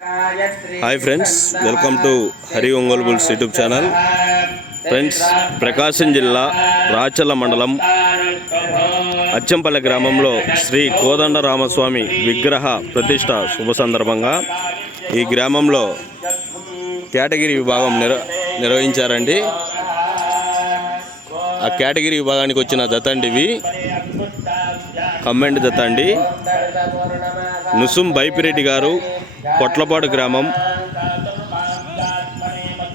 Hi friends welcome to Hari Ongole bulls YouTube channel friends Prakasam జిల్లా రాచల్ల మండలం అచ్చంపల్లె గ్రామంలో శ్రీ కోదండ రామస్వామి విగ్రహ ప్రతిష్ట శుభ సందర్భంగా ఈ గ్రామంలో కేటగిరీ విభాగం నిర్వ నిర్వహించారండి. ఆ కేటగిరీ విభాగానికి వచ్చిన జత అండి ఇవి. కమెంట్ జత అండి నుసుం బైపిరెడ్డి గారు పొట్లపాడు గ్రామం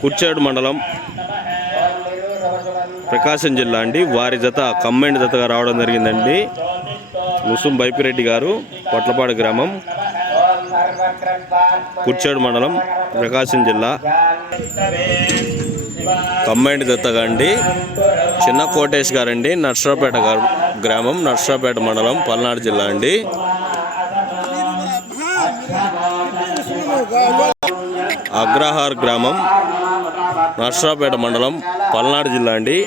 కుర్చేడు మండలం ప్రకాశం జిల్లా అండి. వారి జత కమ్మెండ్ జతగా రావడం జరిగిందండి. నుసుం బైపిరెడ్డి గారు పొట్లపాడు గ్రామం కుర్చేడు మండలం ప్రకాశం జిల్లా. కమ్మైండ్ దత్తగండి అండి చిన్న కోటేష్ గారండి నర్సరావుపేట గారు గ్రామం నర్సరావుపేట మండలం పల్నాడు జిల్లా అండి. అగ్రహార్ గ్రామం నర్సరావుపేట మండలం పల్నాడు జిల్లా అండి.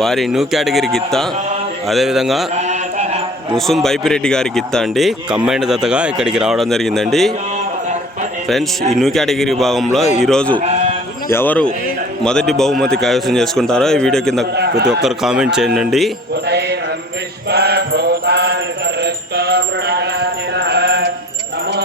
వారి న్యూ కేటగిరీ గిత్త. అదేవిధంగా ముసుం బైపిరెడ్డి గారికి గిత్త అండి కంబైండ్ జతగా ఇక్కడికి రావడం జరిగిందండి ఫ్రెండ్స్ ఈ న్యూ కేటగిరీ భాగంలో ఈరోజు ఎవరు మొదటి బహుమతి కైవసం చేసుకుంటారో ఈ వీడియో కింద ప్రతి ఒక్కరు కామెంట్ చేయండి నమో